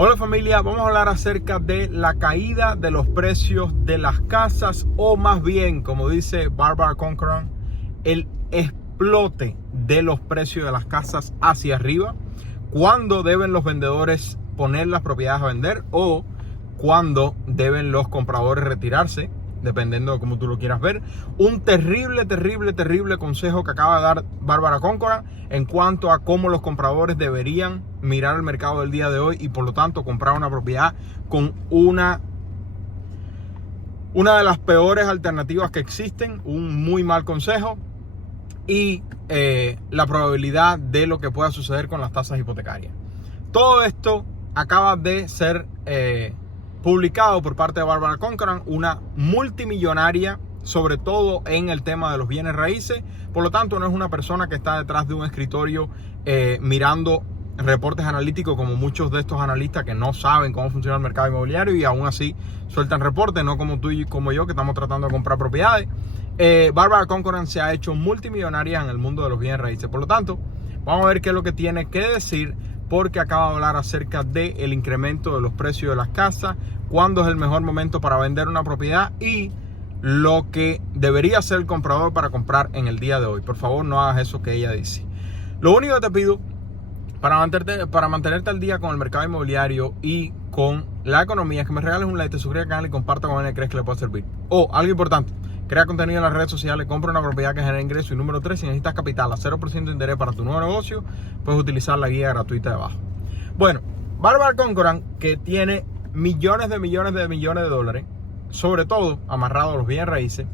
Hola familia, vamos a hablar acerca de la caída de los precios de las casas, o más bien, como dice Barbara Corcoran, el explote de los precios de las casas hacia arriba. ¿Cuándo deben los vendedores poner las propiedades a vender o cuándo deben los compradores retirarse? Dependiendo de cómo tú lo quieras ver. Un terrible consejo que acaba de dar Barbara Corcoran en cuanto a cómo los compradores deberían mirar el mercado del día de hoy y por lo tanto comprar una propiedad con una de las peores alternativas que existen, un muy mal consejo, y la probabilidad de lo que pueda suceder con las tasas hipotecarias. Todo esto acaba de ser publicado por parte de Barbara Corcoran, una multimillonaria, sobre todo en el tema de los bienes raíces. Por lo tanto, no es una persona que está detrás de un escritorio mirando reportes analíticos como muchos de estos analistas que no saben cómo funciona el mercado inmobiliario y aún así sueltan reportes, no como tú y como yo que estamos tratando de comprar propiedades. Barbara Corcoran se ha hecho multimillonaria en el mundo de los bienes raíces. Por lo tanto, vamos a ver qué es lo que tiene que decir, porque acaba de hablar acerca del incremento de los precios de las casas, cuándo es el mejor momento para vender una propiedad y lo que debería hacer el comprador para comprar en el día de hoy. Por favor, no hagas eso que ella dice. Lo único que te pido para mantenerte al día con el mercado inmobiliario y con la economía es que me regales un like, te suscribas al canal y comparta con él que crees que le puede servir. Algo importante, crea contenido en las redes sociales, compra una propiedad que genere ingreso. Y número 3, si necesitas capital a 0% de interés para tu nuevo negocio, puedes utilizar la guía gratuita de abajo. Bueno, Barbara Corcoran, que tiene millones de dólares, sobre todo amarrado a los bienes raíces,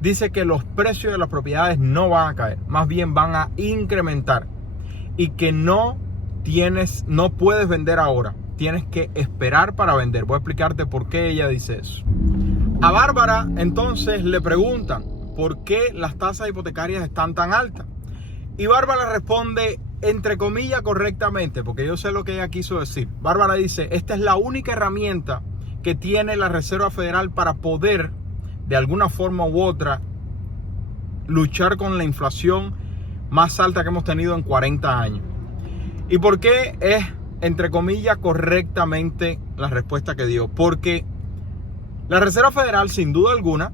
dice que los precios de las propiedades no van a caer, más bien van a incrementar, y que no puedes vender ahora, tienes que esperar para vender. Voy a explicarte por qué ella dice eso. A Bárbara entonces le preguntan por qué las tasas hipotecarias están tan altas, y Bárbara responde entre comillas correctamente, porque yo sé lo que ella quiso decir. Bárbara dice: esta es la única herramienta que tiene la Reserva Federal para poder de alguna forma u otra luchar con la inflación más alta que hemos tenido en 40 años. ¿Y por qué es entre comillas correctamente la respuesta que dio? Porque la Reserva Federal, sin duda alguna,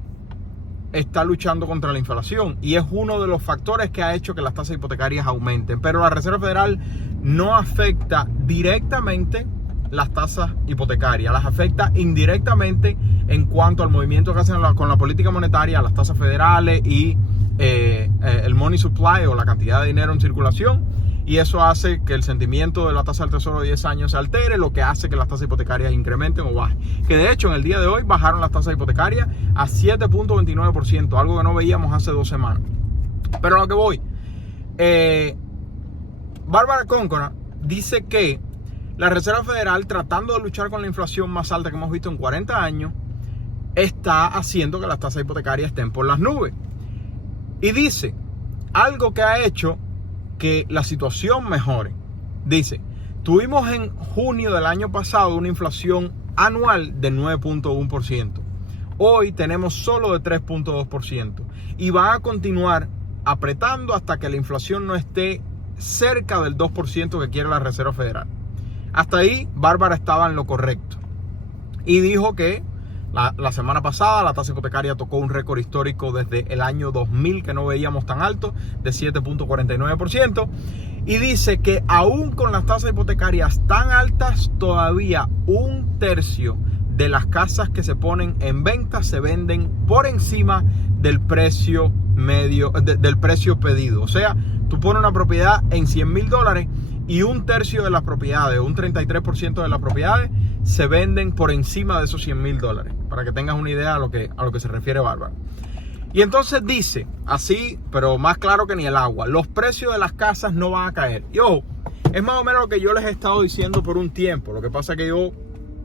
está luchando contra la inflación y es uno de los factores que ha hecho que las tasas hipotecarias aumenten. Pero la Reserva Federal no afecta directamente las tasas hipotecarias, las afecta indirectamente en cuanto al movimiento que hacen con la política monetaria, las tasas federales y el money supply, o la cantidad de dinero en circulación. Y eso hace que el sentimiento de la tasa del tesoro de 10 años se altere, lo que hace que las tasas hipotecarias incrementen o bajen. Que de hecho en el día de hoy bajaron las tasas hipotecarias a 7.29%, algo que no veíamos hace 2 semanas. Pero a lo que voy, Barbara Corcoran dice que la Reserva Federal, tratando de luchar con la inflación más alta que hemos visto en 40 años, está haciendo que las tasas hipotecarias estén por las nubes. Y dice algo que ha hecho que la situación mejore. Dice: tuvimos en junio del año pasado una inflación anual de 9.1%. Hoy tenemos solo de 3.2%. Y va a continuar apretando hasta que la inflación no esté cerca del 2% que quiere la Reserva Federal. Hasta ahí Bárbara estaba en lo correcto. Y dijo que la semana pasada la tasa hipotecaria tocó un récord histórico desde el año 2000 que no veíamos tan alto, de 7.49%. Y dice que aún con las tasas hipotecarias tan altas, todavía 1/3 de las casas que se ponen en venta se venden por encima del precio medio, del precio pedido. O sea, tú pones una propiedad en $100,000 y 1/3 de las propiedades, un 33% de las propiedades, se venden por encima de esos $100,000, para que tengas una idea a lo que se refiere Bárbara. Y entonces dice, así, pero más claro que ni el agua, los precios de las casas no van a caer. Es más o menos lo que yo les he estado diciendo por un tiempo. Lo que pasa es que yo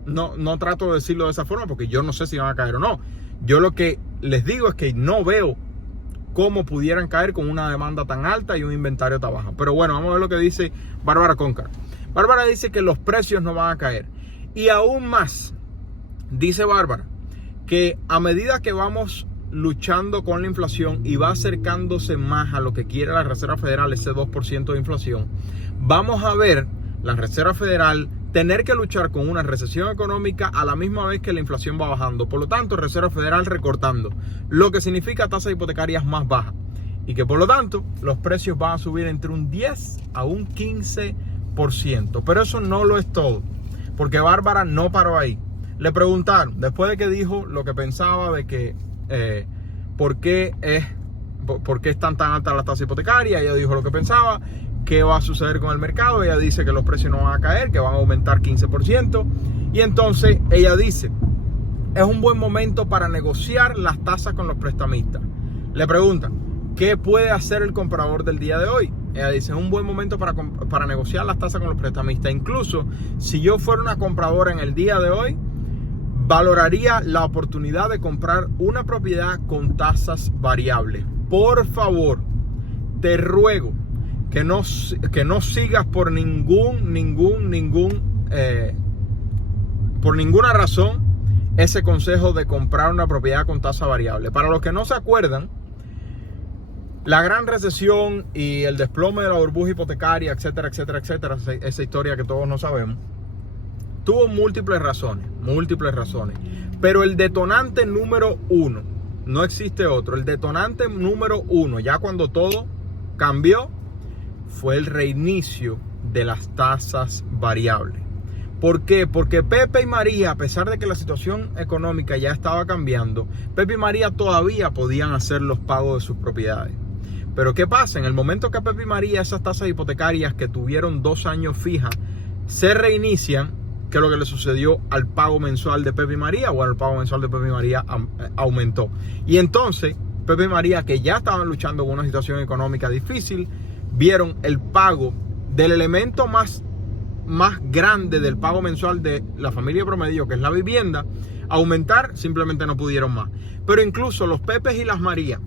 no trato de decirlo de esa forma porque yo no sé si van a caer o no. Yo lo que les digo es que no veo cómo pudieran caer con una demanda tan alta y un inventario tan bajo. Pero bueno, vamos a ver lo que dice Barbara Corcoran. Bárbara dice que los precios no van a caer. Y aún más, dice Bárbara, que a medida que vamos luchando con la inflación y va acercándose más a lo que quiere la Reserva Federal, ese 2% de inflación, vamos a ver la Reserva Federal tener que luchar con una recesión económica a la misma vez que la inflación va bajando. Por lo tanto, Reserva Federal recortando, lo que significa tasas hipotecarias más bajas. Y que por lo tanto, los precios van a subir entre un 10 a un 15%. Pero eso no lo es todo, porque Bárbara no paró ahí. Le preguntaron, después de que dijo lo que pensaba de que ¿por qué están tan altas las tasas hipotecarias? Ella dijo lo que pensaba, qué va a suceder con el mercado. Ella dice que los precios no van a caer, que van a aumentar 15%. Y entonces ella dice, es un buen momento para negociar las tasas con los prestamistas. Le preguntan, ¿qué puede hacer el comprador del día de hoy? Ella dice, es un buen momento para negociar las tasas con los prestamistas. Incluso si yo fuera una compradora en el día de hoy, valoraría la oportunidad de comprar una propiedad con tasas variables. Por favor, te ruego que no sigas por por ninguna razón ese consejo de comprar una propiedad con tasa variable. Para los que no se acuerdan, la gran recesión y el desplome de la burbuja hipotecaria, etcétera, etcétera, etcétera, esa historia que todos no sabemos, tuvo múltiples razones. Pero el detonante número uno, no existe otro, el detonante número uno, ya cuando todo cambió, fue el reinicio de las tasas variables. ¿Por qué? Porque Pepe y María, a pesar de que la situación económica ya estaba cambiando, Pepe y María todavía podían hacer los pagos de sus propiedades. Pero ¿qué pasa? En el momento que Pepe y María, esas tasas hipotecarias que tuvieron 2 años fijas, se reinician, ¿qué es lo que le sucedió al pago mensual de Pepe y María? Bueno, el pago mensual de Pepe y María aumentó. Y entonces, Pepe y María, que ya estaban luchando con una situación económica difícil, vieron el pago del elemento más grande del pago mensual de la familia promedio, que es la vivienda, aumentar. Simplemente no pudieron más. Pero incluso los Pepes y las Marías,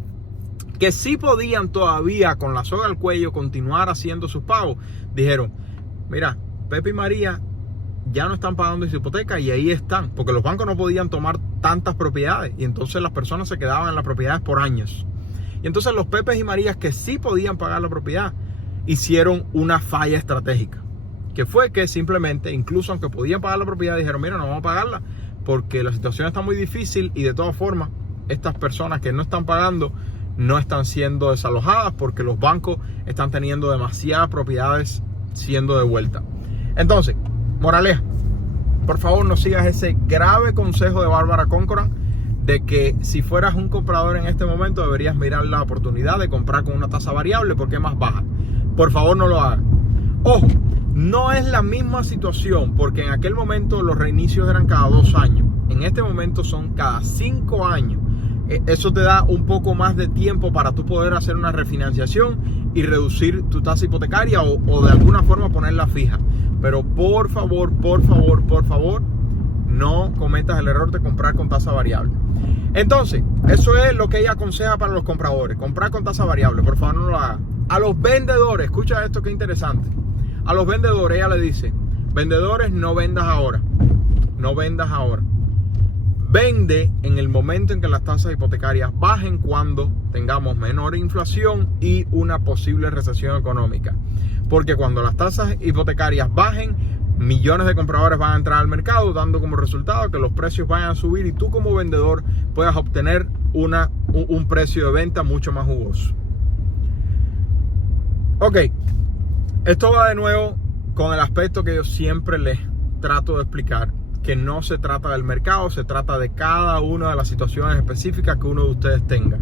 que sí podían todavía con la soga al cuello continuar haciendo sus pagos, dijeron, mira, Pepe y María ya no están pagando su hipoteca y ahí están, porque los bancos no podían tomar tantas propiedades y entonces las personas se quedaban en las propiedades por años. Y entonces los Pepes y Marías que sí podían pagar la propiedad hicieron una falla estratégica, que fue que simplemente, incluso aunque podían pagar la propiedad, dijeron, mira, no vamos a pagarla porque la situación está muy difícil y de todas formas estas personas que no están pagando no están siendo desalojadas porque los bancos están teniendo demasiadas propiedades siendo devueltas. Entonces, moraleja, por favor no sigas ese grave consejo de Bárbara Corcoran de que si fueras un comprador en este momento deberías mirar la oportunidad de comprar con una tasa variable porque es más baja. Por favor no lo hagas. Ojo, no es la misma situación porque en aquel momento los reinicios eran cada 2 años. En este momento son cada 5 años. Eso te da un poco más de tiempo para tú poder hacer una refinanciación y reducir tu tasa hipotecaria o de alguna forma ponerla fija. Pero por favor, no cometas el error de comprar con tasa variable. Entonces, eso es lo que ella aconseja para los compradores. Comprar con tasa variable, por favor no lo hagas. A los vendedores, escucha esto que interesante. A los vendedores ella le dice, vendedores, no vendas ahora. No vendas ahora. Vende en el momento en que las tasas hipotecarias bajen, cuando tengamos menor inflación y una posible recesión económica. Porque cuando las tasas hipotecarias bajen, millones de compradores van a entrar al mercado, dando como resultado que los precios vayan a subir y tú como vendedor puedas obtener un precio de venta mucho más jugoso. Ok, esto va de nuevo con el aspecto que yo siempre les trato de explicar, que no se trata del mercado, se trata de cada una de las situaciones específicas que uno de ustedes tenga.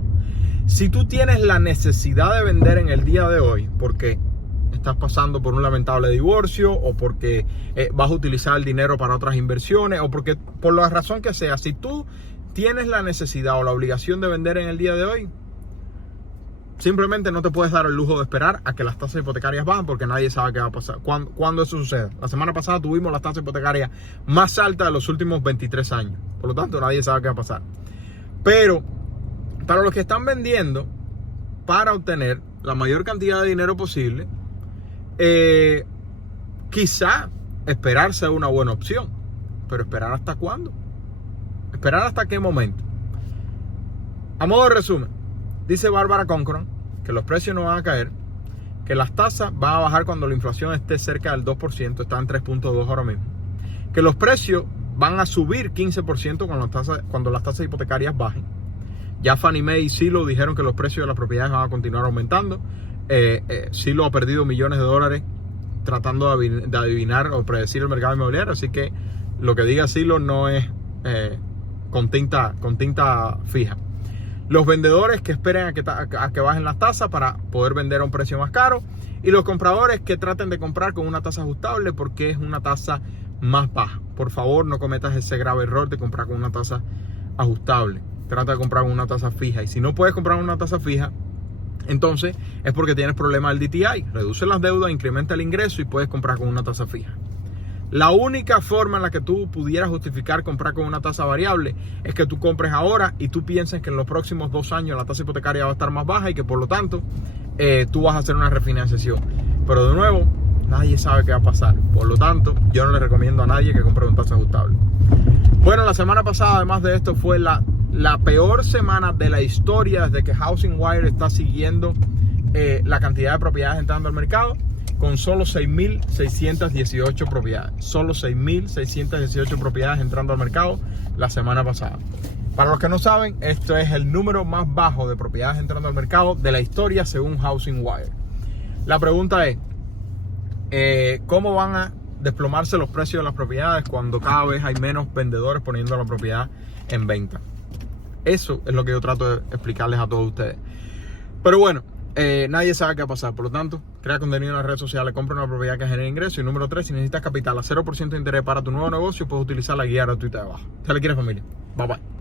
Si tú tienes la necesidad de vender en el día de hoy, porque estás pasando por un lamentable divorcio o porque vas a utilizar el dinero para otras inversiones o porque por la razón que sea, si tú tienes la necesidad o la obligación de vender en el día de hoy, simplemente no te puedes dar el lujo de esperar a que las tasas hipotecarias bajen porque nadie sabe qué va a pasar. ¿Cuándo eso sucede? La semana pasada tuvimos las tasas hipotecarias más altas de los últimos 23 años. Por lo tanto, nadie sabe qué va a pasar. Pero para los que están vendiendo para obtener la mayor cantidad de dinero posible, quizá esperar sea una buena opción. Pero ¿esperar hasta cuándo? ¿Esperar hasta qué momento? A modo de resumen, dice Bárbara Corcoran que los precios no van a caer, que las tasas van a bajar cuando la inflación esté cerca del 2%, está en 3.2 ahora mismo. Que los precios van a subir 15% cuando las tasas hipotecarias bajen. Ya Fannie Mae y Zillow dijeron que los precios de las propiedades van a continuar aumentando. Zillow ha perdido millones de dólares tratando de adivinar o predecir el mercado inmobiliario, así que lo que diga Zillow no es con tinta fija. Los vendedores que esperen a que bajen las tasas para poder vender a un precio más caro, y los compradores que traten de comprar con una tasa ajustable porque es una tasa más baja. Por favor, no cometas ese grave error de comprar con una tasa ajustable. Trata de comprar con una tasa fija, y si no puedes comprar con una tasa fija, entonces es porque tienes problemas del DTI. Reduce las deudas, incrementa el ingreso y puedes comprar con una tasa fija. La única forma en la que tú pudieras justificar comprar con una tasa variable es que tú compres ahora y tú pienses que en los próximos 2 años la tasa hipotecaria va a estar más baja y que por lo tanto tú vas a hacer una refinanciación. Pero de nuevo, nadie sabe qué va a pasar. Por lo tanto, yo no le recomiendo a nadie que compre con tasa ajustable. Bueno, la semana pasada, además de esto, fue la peor semana de la historia desde que Housing Wire está siguiendo la cantidad de propiedades entrando al mercado, con solo 6.618 propiedades. Solo 6.618 propiedades entrando al mercado la semana pasada. Para los que no saben, esto es el número más bajo de propiedades entrando al mercado de la historia según Housing Wire. La pregunta es, ¿cómo van a desplomarse los precios de las propiedades cuando cada vez hay menos vendedores poniendo la propiedad en venta? Eso es lo que yo trato de explicarles a todos ustedes. Pero bueno, nadie sabe qué va a pasar. Por lo tanto, crea contenido en las redes sociales, compra una propiedad que genere ingreso. Y número 3, si necesitas capital a 0% de interés para tu nuevo negocio, puedes utilizar la guía gratuita de abajo. Se le quiere, familia. Bye bye.